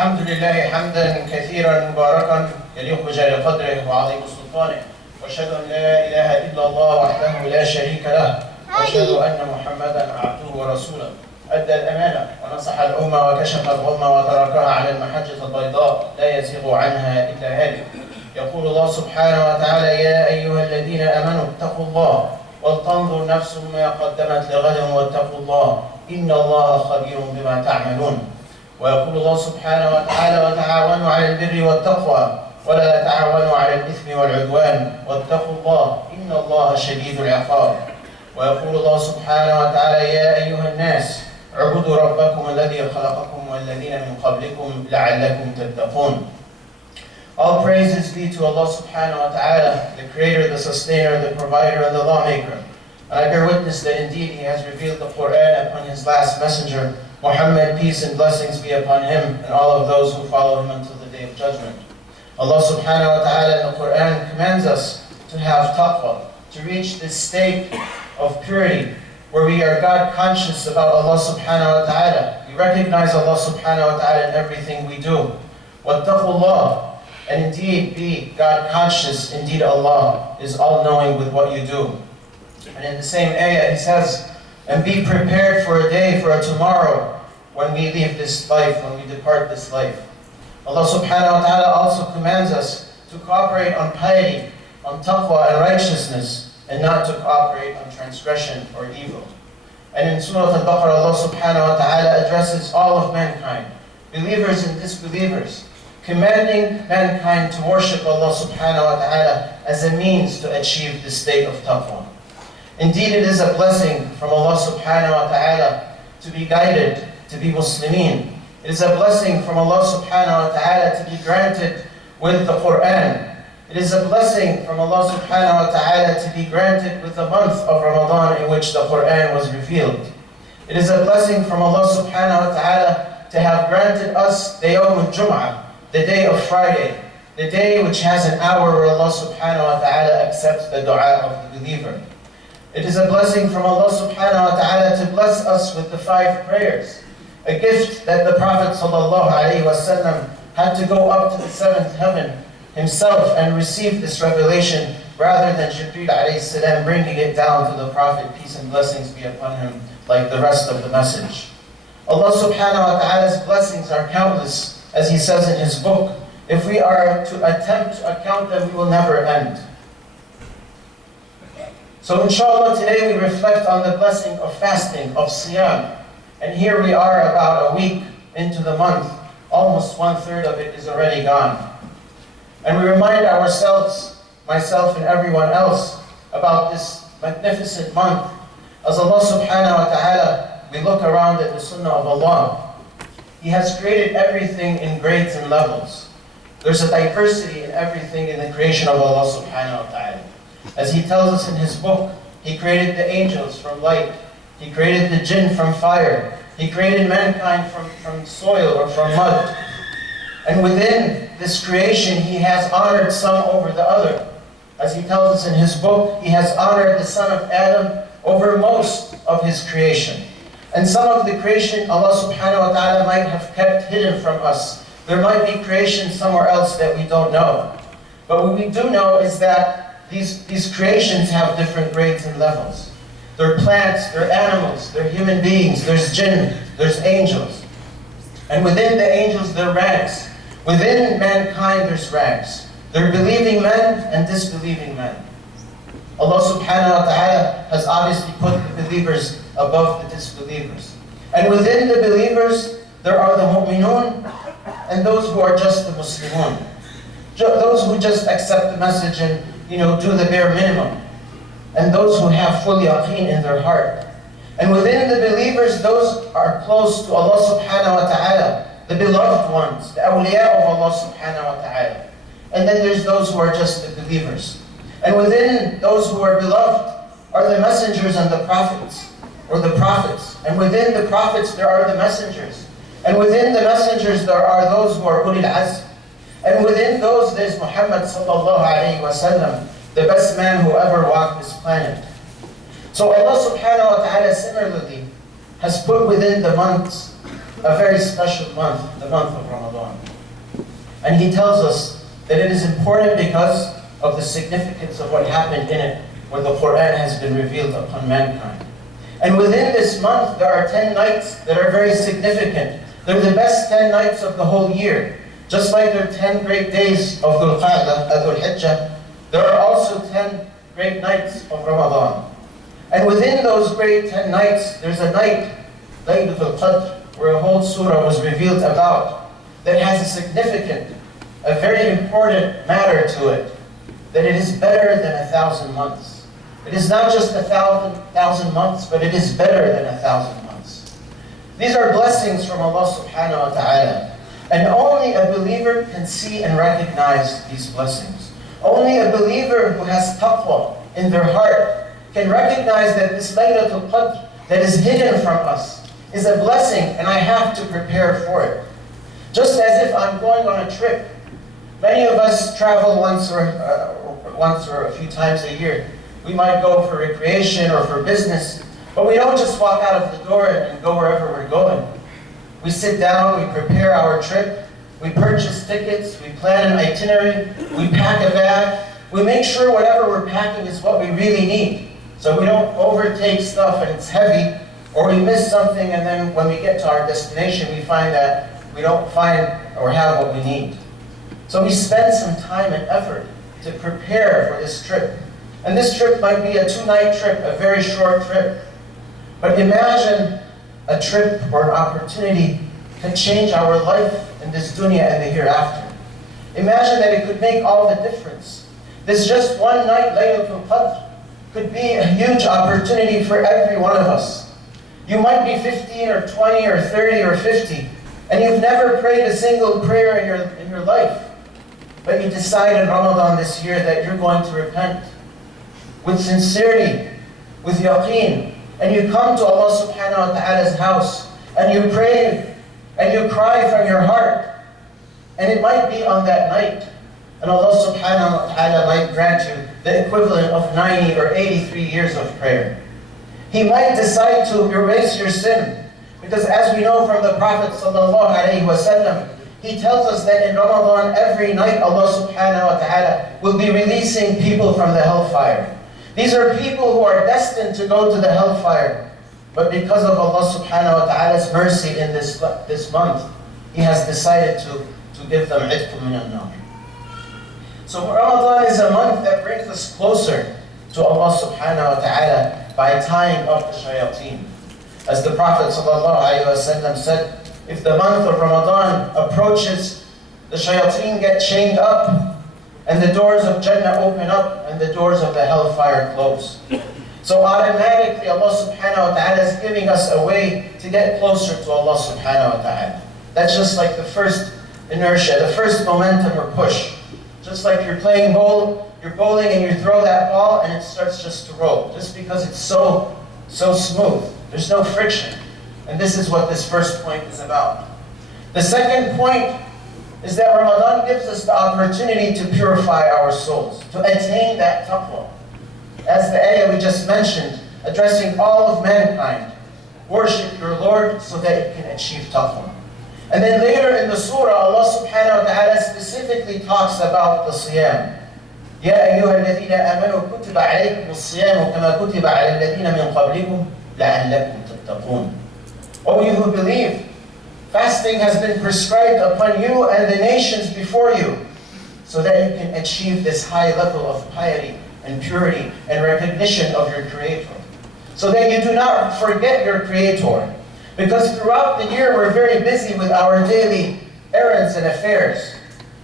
الحمد لله حمدا كثيرا مباركا يليق بجلال قدره وعظيم سلطانه، واشهد ان لا اله الا الله وحده لا شريك له، واشهد ان محمدا عبده ورسوله. ادى الامانه ونصح الامه وكشف الغمه وتركها على المحجه البيضاء لا يزيغ عنها الا هالك. يقول الله سبحانه وتعالى: يا ايها الذين امنوا اتقوا الله ولتنظر نفس ما قدمت لغد واتقوا الله ان الله خبير بما تعملون. ويقول الله سبحانه وتعالى: وتعاونوا على البر والتقوى ولا تعاونوا على الإثم والعدوان واتقوا الله إن الله شديد العقاب. ويقول الله سبحانه وتعالى: يا أيها الناس اعبدوا ربكم الذي خلقكم والذين من قبلكم لعلكم تتقون. All praises be to Allah subhanahu wa ta'ala, the creator, the sustainer, the provider, and the lawmaker. And I bear witness that indeed He has revealed the Quran upon His last messenger, Muhammad, peace and blessings be upon him and all of those who follow him until the day of judgment. Allah subhanahu wa ta'ala in the Quran commands us to have taqwa, to reach this state of purity where we are God conscious about Allah subhanahu wa ta'ala. We recognize Allah subhanahu wa ta'ala in everything we do. Wattaqullah, and indeed be God conscious. Indeed Allah is all-knowing with what you do. And in the same ayah He says, and be prepared for a day, for a tomorrow, when we leave this life, when we depart this life. Allah subhanahu wa ta'ala also commands us to cooperate on piety, on taqwa and righteousness, and not to cooperate on transgression or evil. And in Surah Al-Baqarah, Allah subhanahu wa ta'ala addresses all of mankind, believers and disbelievers, commanding mankind to worship Allah subhanahu wa ta'ala as a means to achieve the state of taqwa. Indeed, it is a blessing from Allah subhanahu wa ta'ala to be guided, to be Muslimin. It is a blessing from Allah subhanahu wa ta'ala to be granted with the Quran. It is a blessing from Allah subhanahu wa ta'ala to be granted with the month of Ramadan in which the Quran was revealed. It is a blessing from Allah subhanahu wa ta'ala to have granted us the Yawm al-Jum'ah, the day of Friday, the day which has an hour where Allah subhanahu wa ta'ala accepts the dua of the believer. It is a blessing from Allah subhanahu wa ta'ala to bless us with the 5 prayers, a gift that the Prophet sallallahu alaihi wasallam had to go up to the 7th heaven himself and receive this revelation rather than Jibreel alayhi salam bringing it down to the Prophet, peace and blessings be upon him, like the rest of the message. Allah subhanahu wa ta'ala's blessings are countless, as He says in His book. If we are to attempt to account them, we will never end. So inshallah today we reflect on the blessing of fasting, of siyam. And here we are about a week into the month. Almost 1/3 of it is already gone. And we remind ourselves, myself and everyone else, about this magnificent month. As Allah subhanahu wa ta'ala, we look around at the sunnah of Allah. He has created everything in grades and levels. There's a diversity in everything in the creation of Allah subhanahu wa ta'ala. As He tells us in His book, He created the angels from light. He created the jinn from fire. He created mankind from soil or from mud. And within this creation, He has honored some over the other. As He tells us in His book, He has honored the son of Adam over most of His creation. And some of the creation Allah subhanahu wa ta'ala might have kept hidden from us. There might be creation somewhere else that we don't know. But what we do know is that these creations have different grades and levels. There are plants, there are animals, there are human beings, there's jinn, there's angels. And within the angels there are ranks. Within mankind there's ranks. There are believing men and disbelieving men. Allah subhanahu wa ta'ala has obviously put the believers above the disbelievers. And within the believers there are the mu'minun and those who are just the muslimun. Those who just accept the message and do the bare minimum. And those who have full yaqeen in their heart. And within the believers, those are close to Allah subhanahu wa ta'ala, the beloved ones, the awliya of Allah subhanahu wa ta'ala. And then there's those who are just the believers. And within those who are beloved are the messengers and the prophets, or the prophets. And within the prophets there are the messengers. And within the messengers there are those who are ulil azm. And within those there's Muhammad sallallahu alayhi wa sallam, the best man who ever walked this planet. So Allah subhanahu wa ta'ala similarly has put within the months a very special month, the month of Ramadan. And He tells us that it is important because of the significance of what happened in it, where the Quran has been revealed upon mankind. And within this month there are 10 nights that are very significant. They're the best 10 nights of the whole year. Just like there are 10 great days of Dhul Qa'dah, Dhul Hijjah, there are also 10 great nights of Ramadan. And within those great 10 nights, there's a night, Laylatul Qadr, where a whole surah was revealed about, that has a significant, a very important matter to it, that it is better than 1,000 months. It is not just 1,000 months, but it is better than 1,000 months. These are blessings from Allah subhanahu wa ta'ala. And only a believer can see and recognize these blessings. Only a believer who has taqwa in their heart can recognize that this Laylatul Qadr that is hidden from us is a blessing and I have to prepare for it. Just as if I'm going on a trip. Many of us travel once or a few times a year. We might go for recreation or for business, but we don't just walk out of the door and go wherever we're going. We sit down, we prepare our trip, we purchase tickets, we plan an itinerary, we pack a bag, we make sure whatever we're packing is what we really need. So we don't overtake stuff and it's heavy, or we miss something and then when we get to our destination we find that we don't find or have what we need. So we spend some time and effort to prepare for this trip. And this trip might be a 2-night trip, a very short trip. But imagine a trip or an opportunity can change our life in this dunya and the hereafter. Imagine that it could make all the difference. This just one night, Laylatul Qadr, could be a huge opportunity for every one of us. You might be 15 or 20 or 30 or 50, and you've never prayed a single prayer in your life. But you decide in Ramadan this year that you're going to repent with sincerity, with yaqeen, and you come to Allah subhanahu wa ta'ala's house, and you pray, and you cry from your heart. And it might be on that night, and Allah subhanahu wa ta'ala might grant you the equivalent of 90 or 83 years of prayer. He might decide to erase your sin, because as we know from the Prophet sallallahu alaihi wasallam, he tells us that in Ramadan, every night Allah subhanahu wa ta'ala will be releasing people from the hellfire. These are people who are destined to go to the hellfire. But because of Allah subhanahu wa ta'ala's mercy in this month, He has decided to give them itqun min an-nar. So Ramadan is a month that brings us closer to Allah subhanahu wa ta'ala by tying up the shayateen. As the Prophet ﷺ said, if the month of Ramadan approaches, the shayateen get chained up, and the doors of Jannah open up, and the doors of the hellfire close. So automatically Allah subhanahu wa ta'ala is giving us a way to get closer to Allah subhanahu wa ta'ala. That's just like the first inertia, the first momentum or push. Just like you're playing you're bowling and you throw that ball and it starts just to roll. Just because it's so smooth. There's no friction. And this is what this first point is about. The second point is that Ramadan gives us the opportunity to purify our souls, to attain that taqwa. As the ayah we just mentioned, addressing all of mankind, worship your Lord so that you can achieve taqwa. And then later in the surah, Allah subhanahu wa ta'ala specifically talks about the siyam. يَا أَيُّهَا الَّذِينَ آمَنُوا كُتِبَ عَلَيْكُمُ الصِّيَامُ كَمَا كُتِبَ عَلَى الَّذِينَ مِنْ قَبْلِكُمْ لَعَلَّكُمْ تَتَّقُونَ. O you who believe, fasting has been prescribed upon you and the nations before you, so that you can achieve this high level of piety and purity and recognition of your Creator. So that you do not forget your Creator. Because throughout the year we're very busy with our daily errands and affairs.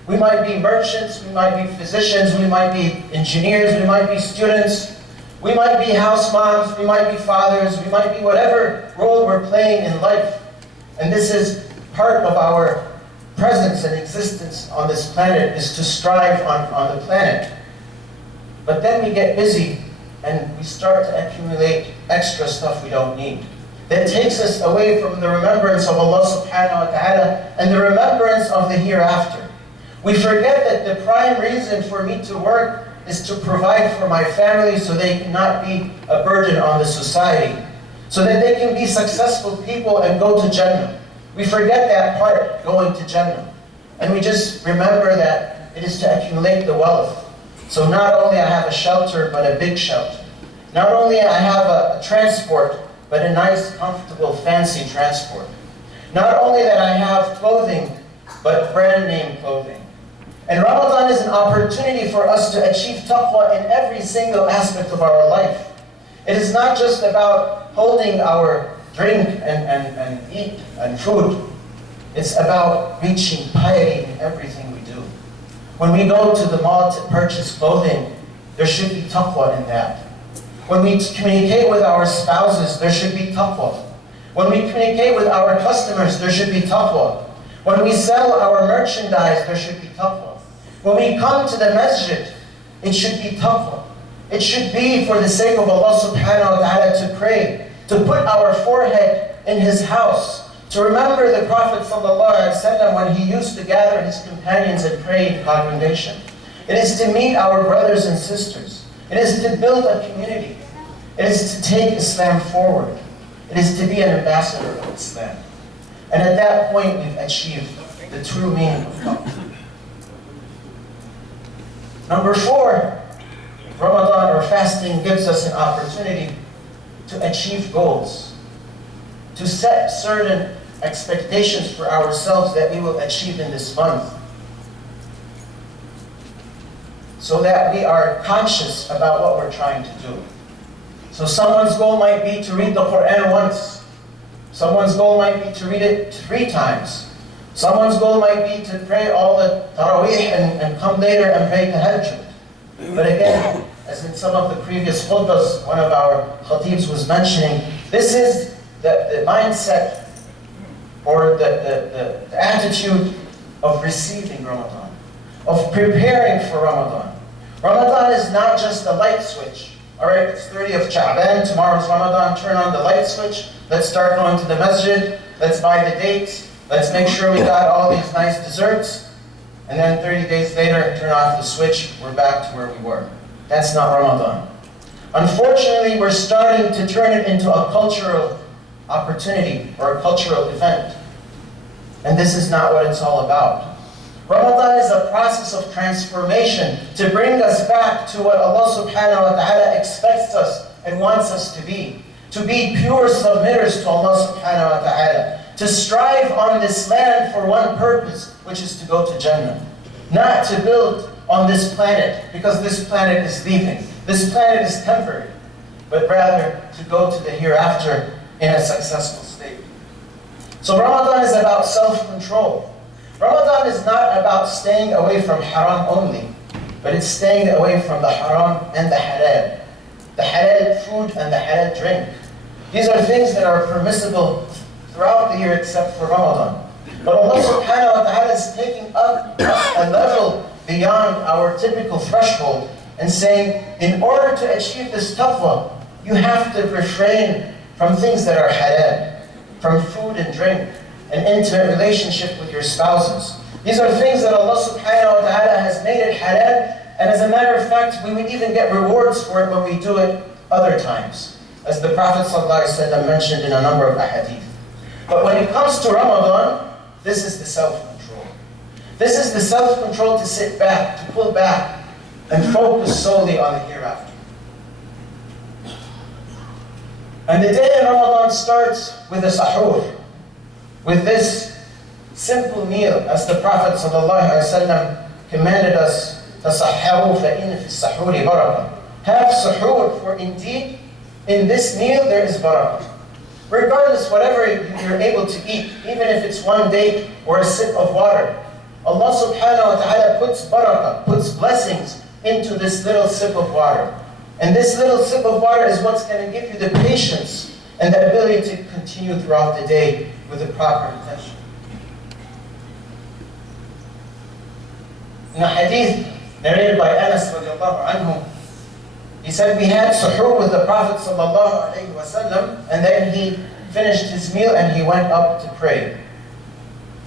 We might be merchants, we might be physicians, we might be engineers, we might be students, we might be house moms, we might be fathers, we might be whatever role we're playing in life. And this is part of our presence and existence on this planet, is to strive on the planet. But then we get busy and we start to accumulate extra stuff we don't need. That takes us away from the remembrance of Allah subhanahu wa ta'ala and the remembrance of the hereafter. We forget that the prime reason for me to work is to provide for my family so they cannot be a burden on the society, so that they can be successful people and go to Jannah. We forget that part, going to Jannah. And we just remember that it is to accumulate the wealth. So not only I have a shelter, but a big shelter. Not only I have a transport, but a nice, comfortable, fancy transport. Not only that I have clothing, but brand name clothing. And Ramadan is an opportunity for us to achieve taqwa in every single aspect of our life. It is not just about holding our drink and eat and food. It's about reaching piety in everything we do. When we go to the mall to purchase clothing, there should be taqwa in that. When we communicate with our spouses, there should be taqwa. When we communicate with our customers, there should be taqwa. When we sell our merchandise, there should be taqwa. When we come to the masjid, it should be taqwa. It should be for the sake of Allah subhanahu wa ta'ala to pray, to put our forehead in His house, to remember the Prophet sallallahu alaihi wasallam when he used to gather his companions and pray in congregation. It is to meet our brothers and sisters. It is to build a community. It is to take Islam forward. It is to be an ambassador of Islam. And at that point, we've achieved the true meaning of taqwa. Number 4, Ramadan or fasting gives us an opportunity to achieve goals, to set certain expectations for ourselves that we will achieve in this month, so that we are conscious about what we're trying to do. So someone's goal might be to read the Quran once. Someone's goal might be to read it 3 times. Someone's goal might be to pray all the Taraweeh and come later and pray Tahajjud. But again, as in some of the previous khutbahs, one of our khatibs was mentioning, this is the mindset or the attitude of receiving Ramadan, of preparing for Ramadan. Ramadan is not just a light switch. All right, it's 30th Sha'ban, tomorrow's Ramadan, turn on the light switch, let's start going to the masjid, let's buy the dates, let's make sure we got all these nice desserts, and then 30 days later, turn off the switch, we're back to where we were. That's not Ramadan. Unfortunately, we're starting to turn it into a cultural opportunity or a cultural event. And this is not what it's all about. Ramadan is a process of transformation to bring us back to what Allah subhanahu wa ta'ala expects us and wants us to be pure submitters to Allah subhanahu wa ta'ala, to strive on this land for one purpose, which is to go to Jannah. Not to build on this planet, because this planet is leaving. This planet is temporary, but rather to go to the hereafter in a successful state. So Ramadan is about self-control. Ramadan is not about staying away from haram only, but it's staying away from the haram and the halal. The halal food and the halal drink. These are things that are permissible throughout the year except for Ramadan. But Allah subhanahu wa ta'ala is taking up a level beyond our typical threshold and saying, in order to achieve this taqwa, you have to refrain from things that are halal, from food and drink, an intimate relationship with your spouses. These are things that Allah subhanahu wa ta'ala has made it halal, and as a matter of fact, we would even get rewards for it when we do it other times, as the Prophet ﷺ mentioned in a number of ahadith. But when it comes to Ramadan, this is the self-control. This is the self-control to sit back, to pull back, and focus solely on the hereafter. And the day in Ramadan starts with a sahur, with this simple meal, as the Prophet ﷺ commanded us, تَصَحَّرُوا فَإِنَّ فِي السَّحُورِ بَرَكَةً. Have suhoor, for indeed in this meal there is barakah. Regardless, whatever you're able to eat, even if it's one date or a sip of water, Allah subhanahu wa ta'ala puts barakah, puts blessings into this little sip of water. And this little sip of water is what's going to give you the patience and the ability to continue throughout the day with the proper intention. In a hadith narrated by Anas radiallahu anhu, he said, we had suhoor with the Prophet sallallahu alayhi wa sallam, and then he finished his meal and he went up to pray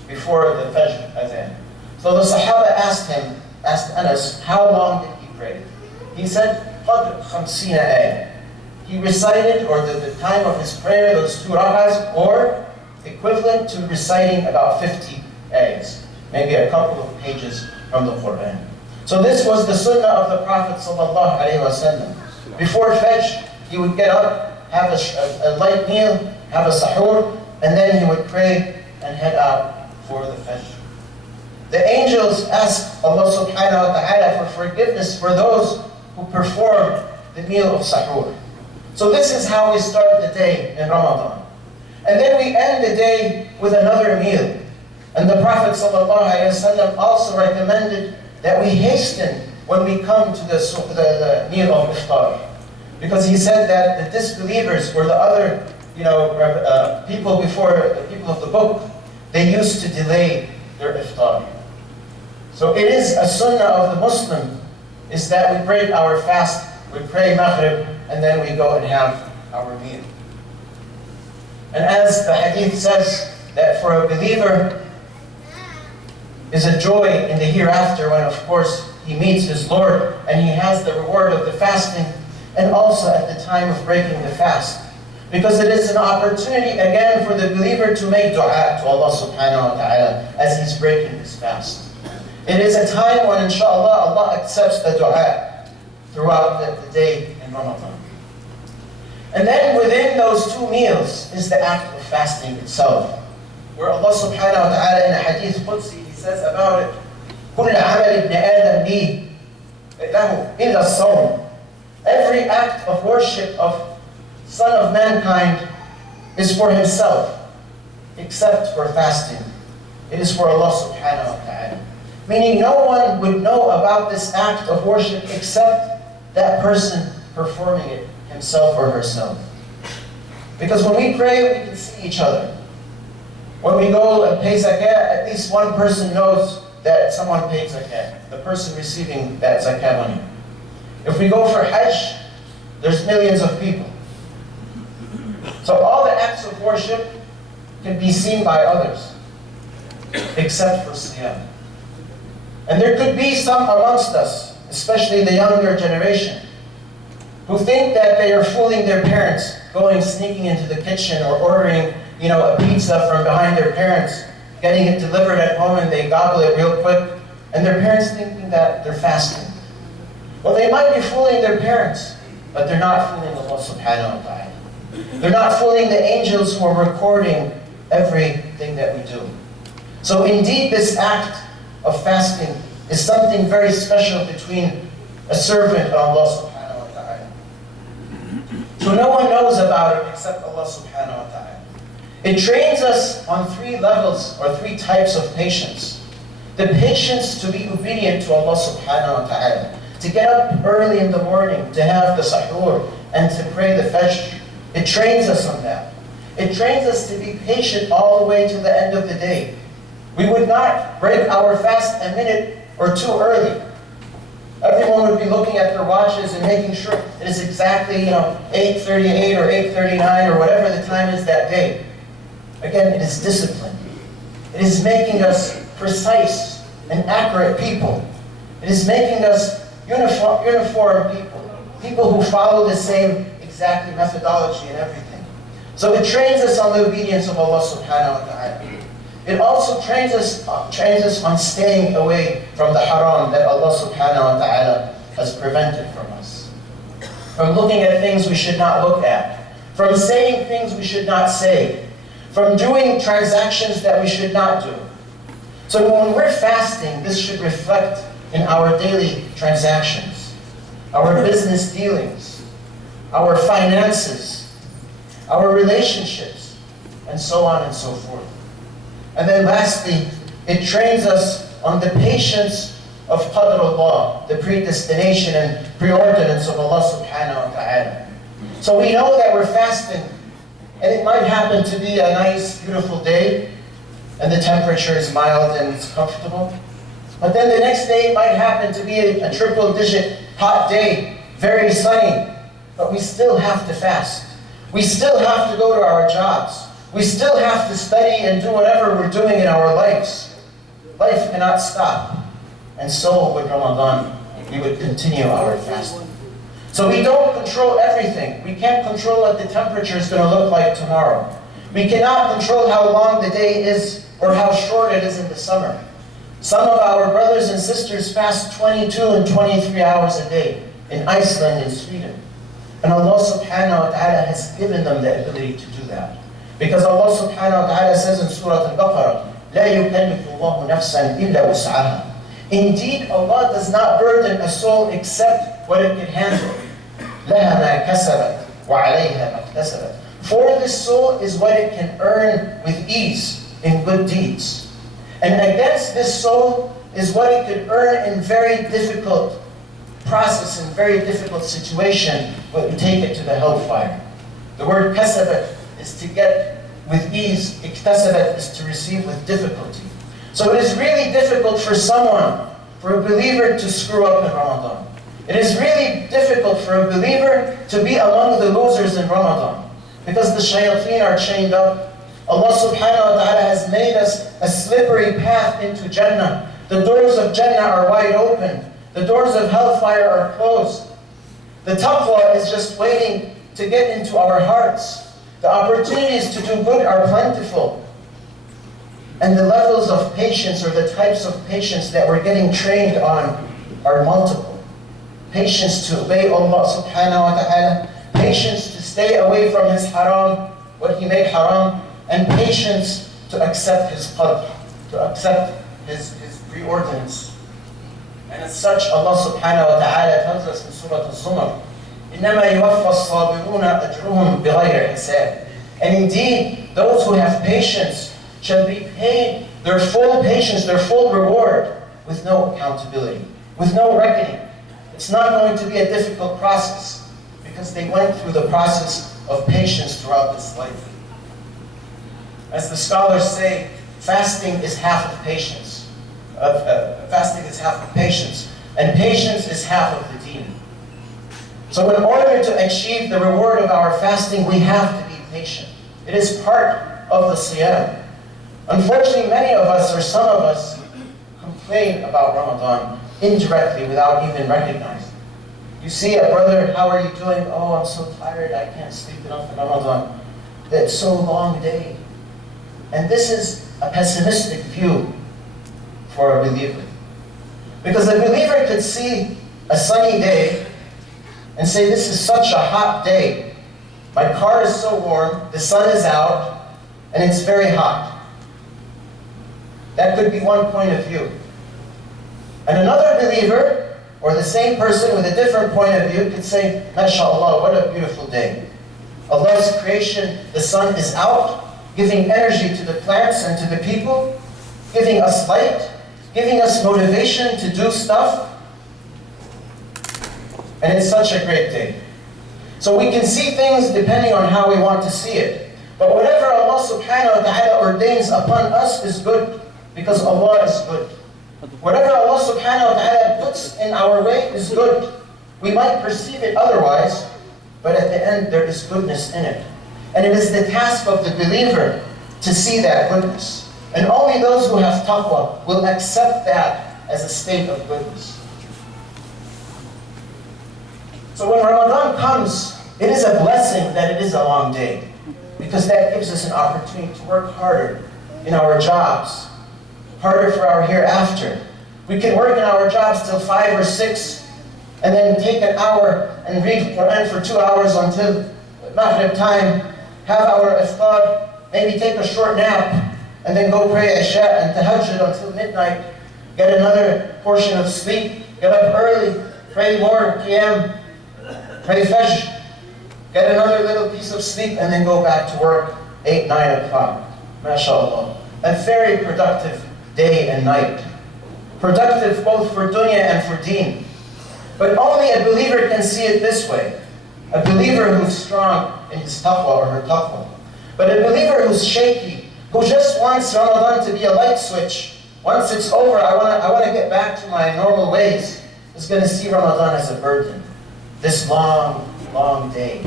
before the Fajr adhan. So the Sahaba asked Anas, how long did he pray? He said, قَدْرْ خَمْسِينَ آيَةً. He recited, or the time of his prayer, those 2 rakahs, or equivalent to reciting about 50 ayahs, maybe a couple of pages from the Quran. So this was the sunnah of the Prophet sallallahu alaihi wasallam. Before Fajr, he would get up, have a light meal, have a sahur, and then he would pray and head out for the Fajr. The angels ask Allah subhanahu wa ta'ala for forgiveness for those who perform the meal of sahur. So this is how we start the day in Ramadan. And then we end the day with another meal. And the Prophet sallallahu alaihi wasallam also recommended that we hasten when we come to the meal of iftar. Because he said that the disbelievers or the other people before the people of the book, they used to delay their iftar. So it is a sunnah of the Muslim is that we break our fast, we pray Maghrib, and then we go and have our meal. And as the hadith says, that for a believer is a joy in the hereafter when, of course, he meets his Lord and he has the reward of the fasting, and also at the time of breaking the fast. Because it is an opportunity again for the believer to make dua to Allah subhanahu wa ta'ala as he's breaking his fast. It is a time when, inshallah, Allah accepts the dua throughout the day in Ramadan. And then within those 2 meals is the act of fasting itself, where Allah subhanahu wa ta'ala in a hadith Qudsi, he says about it, كُلَّ عَمَلِ ابْنِ آدَمْ لِي لَهُ إِلَّا الصَّوْمِ. Every act of worship of Son of Mankind is for himself, except for fasting. It is for Allah subhanahu wa ta'ala. Meaning no one would know about this act of worship except that person performing it, himself or herself. Because when we pray, we can see each other. When we go and pay zakah, at least one person knows that someone paid zakah, the person receiving that zakah money. If we go for hajj, there's millions of people. So all the acts of worship can be seen by others, except for siyam. And there could be some amongst us, especially the younger generation, who think that they are fooling their parents, sneaking into the kitchen or ordering, a pizza from behind their parents, getting it delivered at home, and they gobble it real quick, and their parents thinking that they're fasting. Well, they might be fooling their parents, but they're not fooling Allah subhanahu wa ta'ala. They're not fooling the angels who are recording everything that we do. So indeed, this act of fasting is something very special between a servant and Allah subhanahu wa So no one knows about it except Allah subhanahu wa ta'ala. It trains us on 3 levels or 3 types of patience. The patience to be obedient to Allah subhanahu wa ta'ala, to get up early in the morning, to have the sahur, and to pray the fajr. It trains us on that. It trains us to be patient all the way to the end of the day. We would not break our fast a minute or 2 early. Everyone would be looking at their watches and making sure it is exactly 8:38 or 8:39 or whatever the time is that day. Again, it is discipline. It is making us precise and accurate people. It is making us uniform people. People who follow the same exact methodology and everything. So it trains us on the obedience of Allah subhanahu wa ta'ala. It also trains us on staying away from the haram that Allah subhanahu wa ta'ala has prevented from us. From looking at things we should not look at. From saying things we should not say. From doing transactions that we should not do. So when we're fasting, this should reflect in our daily transactions, our business dealings, our finances, our relationships, and so on and so forth. And then lastly, it trains us on the patience of qadr Allah, the predestination and preordinance of Allah subhanahu wa ta'ala. So we know that we're fasting, and it might happen to be a nice, beautiful day, and the temperature is mild and it's comfortable. But then the next day it might happen to be a triple-digit hot day, very sunny, but we still have to fast. We still have to go to our jobs. We still have to study and do whatever we're doing in our lives. Life cannot stop. And so with Ramadan, we would continue our fasting. So we don't control everything. We can't control what the temperature is going to look like tomorrow. We cannot control how long the day is or how short it is in the summer. Some of our brothers and sisters fast 22 and 23 hours a day in Iceland and Sweden. And Allah subhanahu wa ta'ala has given them the ability to do that. Because Allah subhanahu wa ta'ala says in Surah Al-Baqarah, لا يكلف الله نفسا إلا وسعها. Indeed, Allah does not burden a soul except what it can handle. لها ما كسبت وعليها ما اكتسبت. For this soul is what it can earn with ease in good deeds. And against this soul is what it could earn in very difficult process, in very difficult situation, but we take it to the hellfire. The word kasabat is to get with ease, iktasabat is to receive with difficulty. So it is really difficult for someone, for a believer to screw up in Ramadan. It is really difficult for a believer to be among the losers in Ramadan. Because the shayateen are chained up. Allah subhanahu wa ta'ala has made us a slippery path into Jannah. The doors of Jannah are wide open. The doors of hellfire are closed. The taqwa is just waiting to get into our hearts. The opportunities to do good are plentiful. And the levels of patience or the types of patience that we're getting trained on are multiple. Patience to obey Allah subhanahu wa ta'ala. Patience to stay away from His haram, what He made haram. And patience to accept His qadr, to accept His preordinance. And as such, Allah subhanahu wa ta'ala tells us in Surah Al-Zumar, إِنَّمَا يُوَفَّى الصَّابِرُونَ أَجْرُهُمْ بِغَيْرِ حِسَابٍ. And indeed, those who have patience shall be paid their full patience, their full reward, with no accountability, with no reckoning. It's not going to be a difficult process, because they went through the process of patience throughout this life. As the scholars say, fasting is half of patience. Fasting is half of patience. And patience is half of the deen. So in order to achieve the reward of our fasting, we have to be patient. It is part of the siyam. Unfortunately, many of us, or some of us, complain about Ramadan indirectly without even recognizing. You see a brother, how are you doing? Oh, I'm so tired, I can't sleep enough in Ramadan. It's so long a day. And this is a pessimistic view for a believer. Because a believer could see a sunny day and say, this is such a hot day. My car is so warm, the sun is out, and it's very hot. That could be one point of view. And another believer, or the same person with a different point of view, could say, MashaAllah, what a beautiful day. Allah's creation, the sun is out, giving energy to the plants and to the people, giving us light, giving us motivation to do stuff. And it's such a great day. So we can see things depending on how we want to see it. But whatever Allah subhanahu wa ta'ala ordains upon us is good, because Allah is good. Whatever Allah subhanahu wa ta'ala puts in our way is good. We might perceive it otherwise, but at the end there is goodness in it. And it is the task of the believer to see that goodness. And only those who have taqwa will accept that as a state of goodness. So when Ramadan comes, it is a blessing that it is a long day, because that gives us an opportunity to work harder in our jobs, harder for our hereafter. We can work in our jobs till 5 or 6, and then take an hour and read Quran for 2 hours until Maghrib time, have our iftar, maybe take a short nap, and then go pray Isha and Tahajjud until midnight, get another portion of sleep, get up early, pray more Qiyam, pray Fajr, get another little piece of sleep, and then go back to work 8, 9 o'clock. MashaAllah. A very productive day and night. Productive both for dunya and for deen. But only a believer can see it this way. A believer who's strong in his taqwa or her taqwa. But a believer who's shaky, who just wants Ramadan to be a light switch. Once it's over, I want to get back to my normal ways, is going to see Ramadan as a burden. This long, long day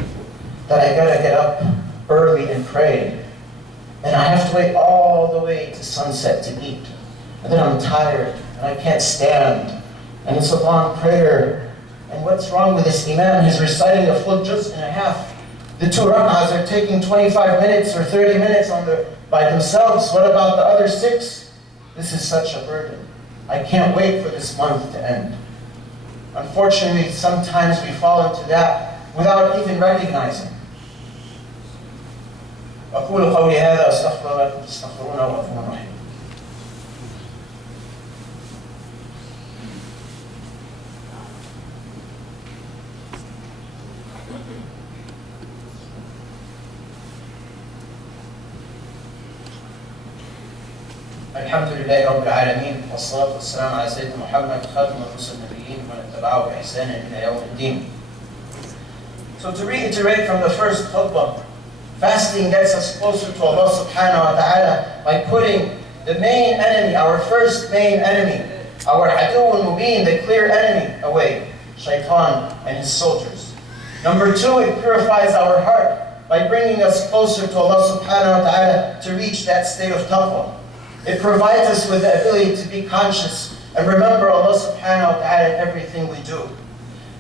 that I got to get up early and pray. And I have to wait all the way to sunset to eat. And then I'm tired and I can't stand. And it's a long prayer. And what's wrong with this imam? He's reciting a full juz and a half. The 2 rak'ahs are taking 25 minutes or 30 minutes by themselves. What about the other 6? This is such a burden. I can't wait for this month to end. Unfortunately, sometimes we fall into that without even recognizing. أقول قولي هذا أستغفر الله لكم تستغفرونه وغفور رحيم. الحمد لله رب العالمين والصلاة والسلام على سيدنا محمد خاتم الرسل النبيين ومن اتبعه بإحسان إلى يوم الدين. So to reiterate from the first khutbah, fasting gets us closer to Allah subhanahu wa ta'ala by putting the main enemy, our first main enemy, our aduwwul mubin, the clear enemy, away, shaitan and his soldiers. Number 2, it purifies our heart by bringing us closer to Allah subhanahu wa ta'ala to reach that state of taqwa. It provides us with the ability to be conscious and remember Allah subhanahu wa ta'ala in everything we do.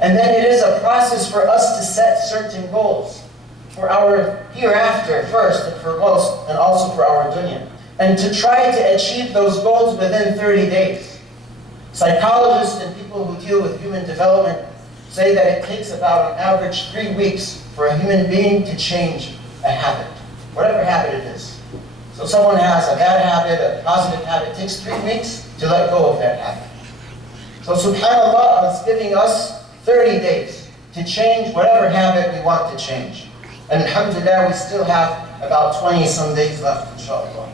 And then it is a process for us to set certain goals for our hereafter first and foremost, and also for our dunya. And to try to achieve those goals within 30 days. Psychologists and people who deal with human development say that it takes about on average 3 weeks for a human being to change a habit, whatever habit it is. So someone has a bad habit, a positive habit, it takes 3 weeks to let go of that habit. So subhanAllah is giving us 30 days to change whatever habit we want to change. And alhamdulillah, we still have about 20 some days left, inshallah.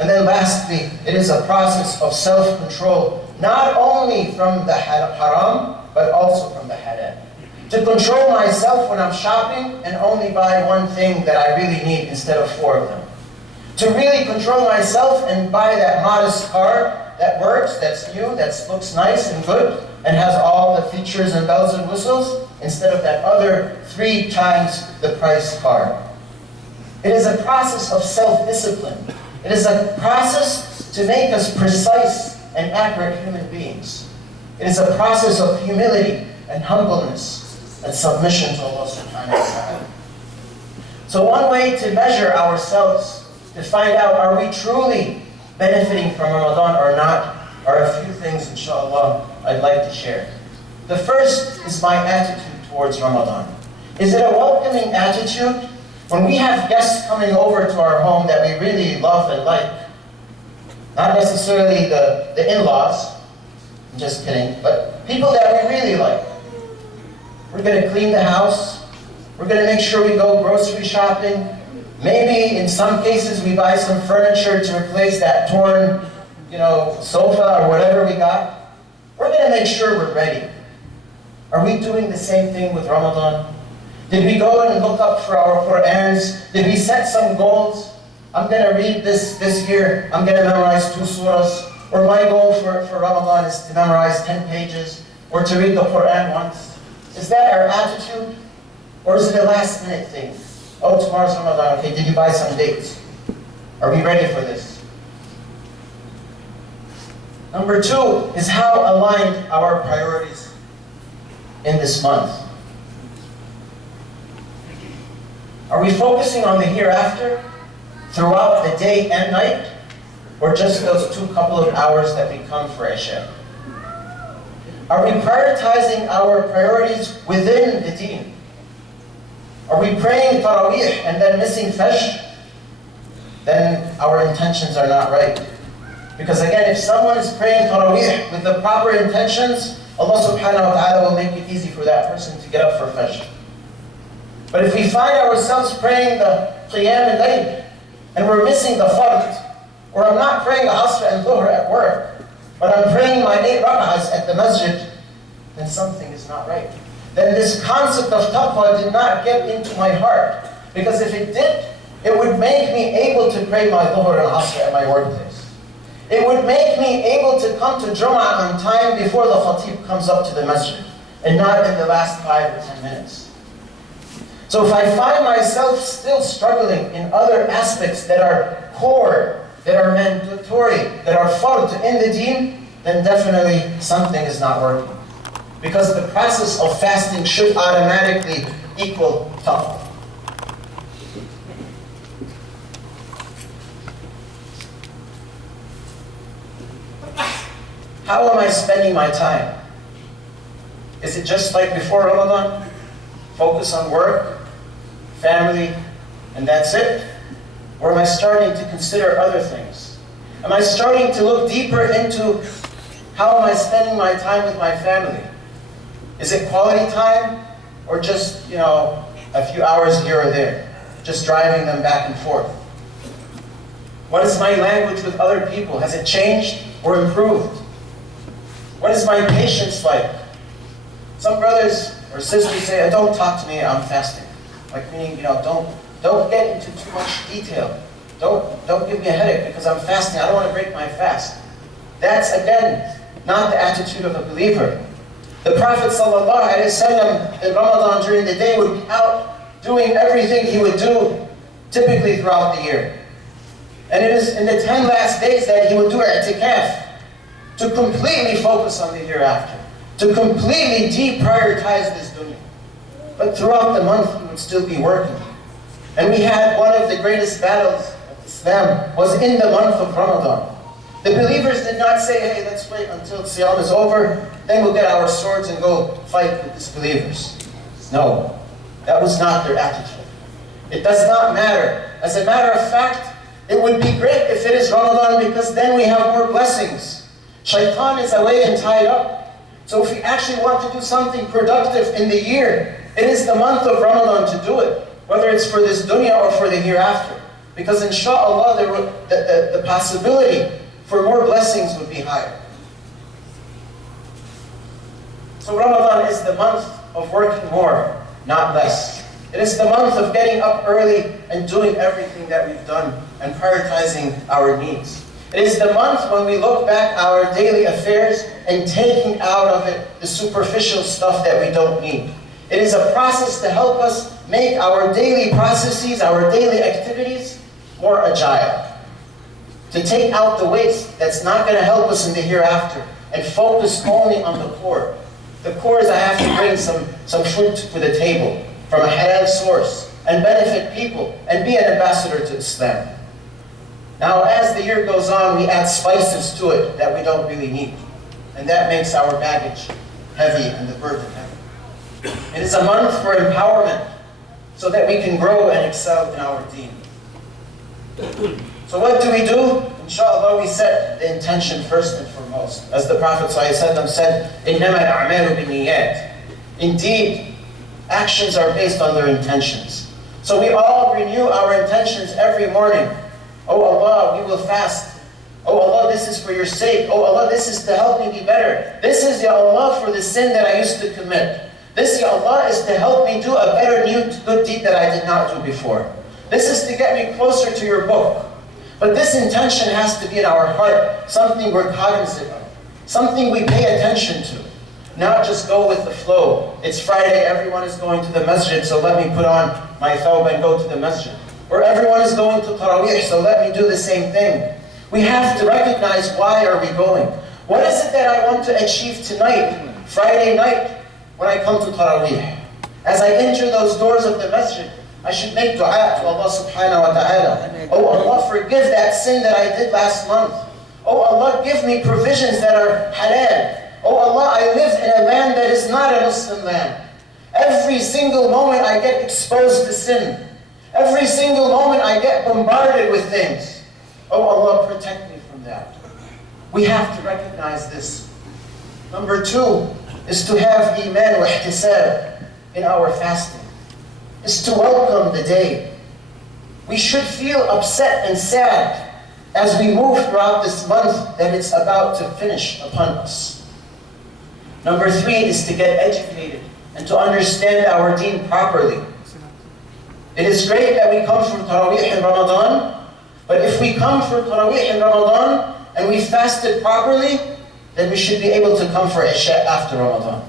And then lastly, it is a process of self-control, not only from the haram, but also from the halal. To control myself when I'm shopping and only buy one thing that I really need instead of 4 of them. To really control myself and buy that modest car that works, that's new, that looks nice and good, and has all the features and bells and whistles, instead of that other 3 times the price car. It is a process of self-discipline. It is a process to make us precise and accurate human beings. It is a process of humility and humbleness and submission to Allah subhanahu wa ta'ala. So one way to measure ourselves, to find out are we truly benefiting from Ramadan or not, are a few things, inshallah, I'd like to share. The first is my attitude towards Ramadan. Is it a welcoming attitude? When we have guests coming over to our home that we really love and like, not necessarily the in-laws, I'm just kidding, but people that we really like. We're going to clean the house, we're We're going to make sure we go grocery shopping. Maybe in some cases we buy some furniture to replace that torn, sofa or whatever we got. We're going to make sure we're ready. Are we doing the same thing with Ramadan? Did we go and look up for our Qur'ans? Did we set some goals? I'm going to read this year. I'm going to memorize 2 surahs. Or my goal for Ramadan is to memorize 10 pages. Or to read the Qur'an once. Is that our attitude? Or is it a last minute thing? Oh, tomorrow's Ramadan. Okay, did you buy some dates? Are we ready for this? Number 2 is how aligned our priorities in this month. Are we focusing on the hereafter throughout the day and night? Or just those couple of hours that we come for Isha? Are we prioritizing our priorities within the deen? Are we praying Taraweeh and then missing Fajr? Then our intentions are not right. Because again, if someone is praying Taraweeh with the proper intentions, Allah subhanahu wa ta'ala will make it easy for that person to get up for Fajr. But if we find ourselves praying the Qiyam al-Layl and we're missing the Fard, or I'm not praying the Asr and Dhuhr at work, but I'm praying my 8 rak'ahs at the masjid, then something is not right. Then this concept of taqwa did not get into my heart. Because if it did, it would make me able to pray my Dhuhr and Asr at my workplace. It would make me able to come to Jum'ah on time before the khatib comes up to the masjid, and not in the last 5 or 10 minutes. So if I find myself still struggling in other aspects that are core, that are mandatory, that are fard in the deen, then definitely something is not working. Because the process of fasting should automatically equal taqwa. How am I spending my time? Is it just like before Ramadan? Focus on work, family, and that's it? Or am I starting to consider other things? Am I starting to look deeper into how am I spending my time with my family? Is it quality time? Or just, a few hours here or there? Just driving them back and forth? What is my language with other people? Has it changed or improved? What is my patience like? Some brothers or sisters say, don't talk to me, I'm fasting. Like meaning, don't get into too much detail. Don't give me a headache because I'm fasting. I don't want to break my fast. That's, again, not the attitude of a believer. The Prophet ﷺ in Ramadan during the day would be out doing everything he would do typically throughout the year. And it is in the 10 last days that he would do i'tikaf, to completely focus on the hereafter, to completely deprioritize this dunya. But throughout the month, he would still be working. And we had one of the greatest battles of Islam was in the month of Ramadan. The believers did not say, hey, let's wait until Siyam is over, then we'll get our swords and go fight with disbelievers. No, that was not their attitude. It does not matter. As a matter of fact, it would be great if it is Ramadan because then we have more blessings. Shaitan is away and tied up. So if we actually want to do something productive in the year, it is the month of Ramadan to do it, whether it's for this dunya or for the hereafter. Because inshallah, the possibility for more blessings would be higher. So Ramadan is the month of working more, not less. It is the month of getting up early and doing everything that we've done and prioritizing our needs. It is the month when we look back our daily affairs and taking out of it the superficial stuff that we don't need. It is a process to help us make our daily processes, our daily activities more agile. To take out the waste that's not going to help us in the hereafter and focus only on the core. The core is I have to bring some fruit to the table from a halal source and benefit people and be an ambassador to Islam. Now, as the year goes on, we add spices to it that we don't really need. And that makes our baggage heavy and the burden heavy. It is a month for empowerment so that we can grow and excel in our deen. So what do? Inshallah, we set the intention first and foremost. As the Prophet ﷺ said, إِنَّمَا الْأَعْمَالُ بِالنِّيَّاتِ. Indeed, Actions are based on their intentions. So we all renew our intentions every morning. Oh Allah, we will fast. Oh Allah, this is for your sake. Oh Allah, this is to help me be better. This is, Ya Allah, for the sin that I used to commit. This, Ya Allah, is to help me do a better new good deed that I did not do before. This is to get me closer to your book. But this intention has to be in our heart, something we're cognizant of, something we pay attention to. Not just go with the flow. It's Friday, everyone is going to the masjid, so let me put on my thawb and go to the masjid. Or everyone is going to Taraweeh, so let me do the same thing. We have to recognize, why are we going? What is it that I want to achieve tonight, Friday night, when I come to Taraweeh? As I enter those doors of the masjid, I should make dua to Allah subhanahu wa ta'ala. Oh Allah, forgive that sin that I did last month. Oh Allah, give me provisions that are halal. Oh Allah, I live in a land that is not a Muslim land. Every single moment I get exposed to sin. Every single moment I get bombarded with things. Oh Allah, protect me from that. We have to recognize this. Number 2 is to have iman wa ihtisab in our fasting. Is to welcome the day. We should feel upset and sad as we move throughout this month that it's about to finish upon us. Number 3 is to get educated and to understand our deen properly. It is great that we come from Taraweeh in Ramadan, but if we come for Taraweeh in Ramadan and we fasted properly, then we should be able to come for Isha after Ramadan.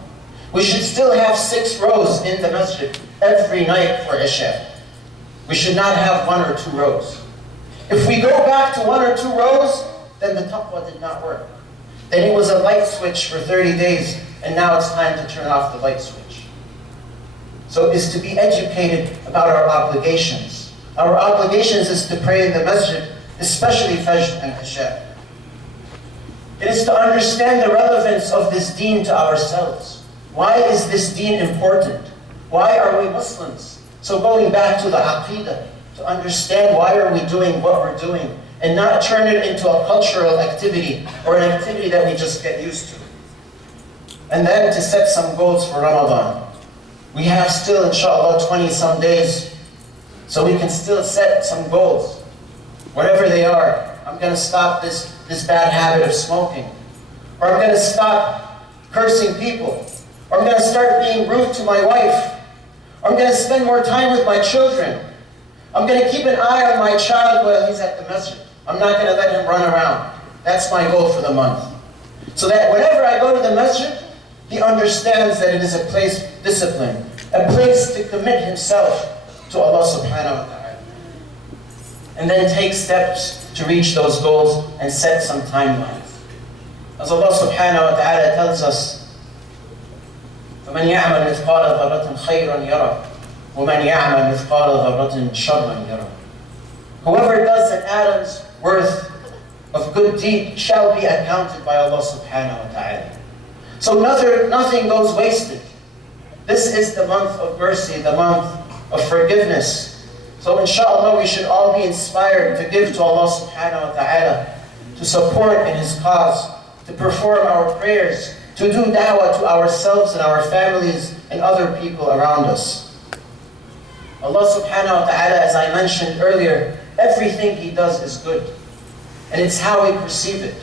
We should still have 6 rows in the masjid every night for Isha. We should not have 1 or 2 rows. If we go back to 1 or 2 rows, then the taqwa did not work. Then it was a light switch for 30 days, and now it's time to turn off the light switch. So it is to be educated about our obligations. Our obligations is to pray in the masjid, especially Fajr and Isha. It is to understand the relevance of this deen to ourselves. Why is this deen important? Why are we Muslims? So going back to the aqidah, to understand why are we doing what we're doing, and not turn it into a cultural activity or an activity that we just get used to. And then to set some goals for Ramadan. We have still, inshallah, 20 some days, so we can still set some goals. Whatever they are. I'm going to stop this bad habit of smoking. Or I'm going to stop cursing people. Or I'm going to start being rude to my wife. Or I'm going to spend more time with my children. I'm going to keep an eye on my child while he's at the masjid. I'm not going to let him run around. That's my goal for the month. So that whenever I go to the masjid, he understands that it is a place of discipline, a place to commit himself to Allah subhanahu wa ta'ala. And then take steps to reach those goals and set some timelines. As Allah subhanahu wa ta'ala tells us, فَمَنْ يَعْمَلْ مِثْقَالَ ذَرَّةٍ خَيْرًا يَرَى وَمَنْ يَعْمَلْ مِثْقَالَ ذَرَّةٍ شَرًّا يَرَى. Whoever does an atom's worth of good deed shall be accounted by Allah subhanahu wa ta'ala. So nothing goes wasted. This is the month of mercy, the month of forgiveness. So inshallah we should all be inspired to give to Allah subhanahu wa ta'ala, to support in His cause, to perform our prayers, to do da'wah to ourselves and our families and other people around us. Allah subhanahu wa ta'ala, as I mentioned earlier, everything He does is good. And it's how we perceive it.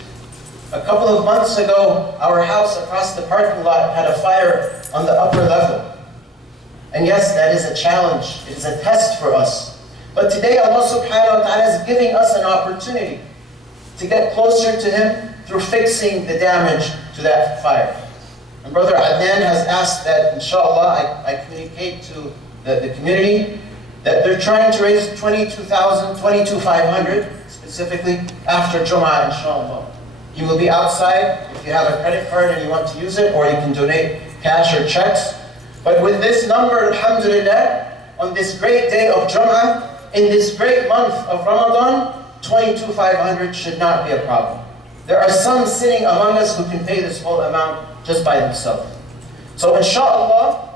A couple of months ago, our house across the parking lot had a fire on the upper level. And yes, that is a challenge. It is a test for us. But today Allah subhanahu wa ta'ala is giving us an opportunity to get closer to Him through fixing the damage to that fire. And Brother Adnan has asked that, inshallah, I communicate to the community that they're trying to raise 22,500 specifically after Jum'ah, inshallah. You will be outside if you have a credit card and you want to use it, or you can donate cash or checks. But with this number, alhamdulillah, on this great day of Jum'ah, in this great month of Ramadan, 22,500 should not be a problem. There are some sitting among us who can pay this whole amount just by themselves. So inshallah,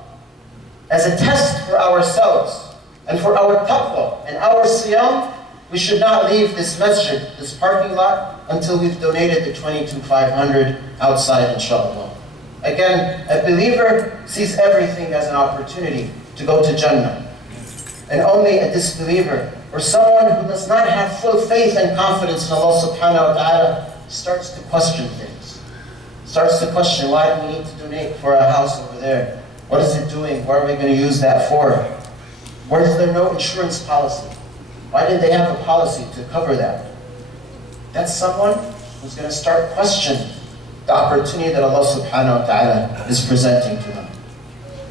as a test for ourselves and for our taqwa and our siyam, we should not leave this masjid, this parking lot, until we've donated the 22,500 outside, inshallah. Again, a believer sees everything as an opportunity to go to Jannah. And only a disbeliever, or someone who does not have full faith and confidence in Allah subhanahu wa ta'ala, starts to question things. Starts to question, why do we need to donate for a house over there? What is it doing? What are we going to use that for? Why is there no insurance policy? Why did they have a policy to cover that? That's someone who's going to start questioning the opportunity that Allah subhanahu wa ta'ala is presenting to them.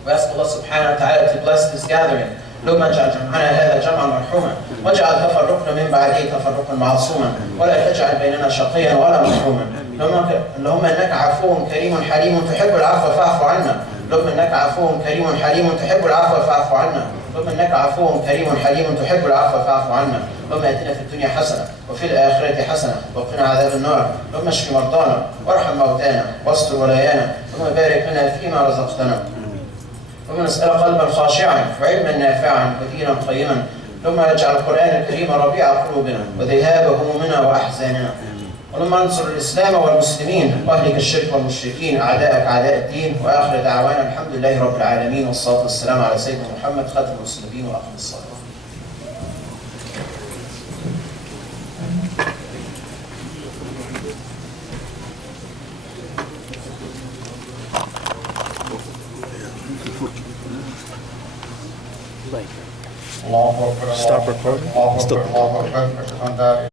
We ask Allah subhanahu wa ta'ala to bless this gathering. اللهم اجعل جمعنا هذا جمعا مرحوما واجعل تفرقنا من بعده تفرقا معصوما ولا تجعل بيننا شقيا ولا محروما. اللهم انك عفو كريم حليم تحب العفو فاعف عنا. اللهم انك عفو كريم حليم تحب العفو فاعف عنا. اللهم انك عفو كريم حليم تحب العفو فاعف عنا. اللهم اتنا في الدنيا حسنه وفي الاخره حسنه وقنا عذاب النار. اللهم اشف مرضانا وارحم موتانا واستر ولايانا. اللهم بارك لنا فيما رزقتنا. اللهم نسأل قلبا خاشعا وعلما نافعا ودينا قيما. اللهم اجعل القرآن الكريم ربيع قلوبنا وذهاب همومنا وأحزاننا. اللهم انصر الإسلام والمسلمين واهلك الشرك والمشركين أعداءك أعداء الدين. وآخر دعوانا الحمد لله رب العالمين والصلاة والسلام على سيدنا محمد خاتم المسلمين وأقم الصلاة. Stop recording. Stop.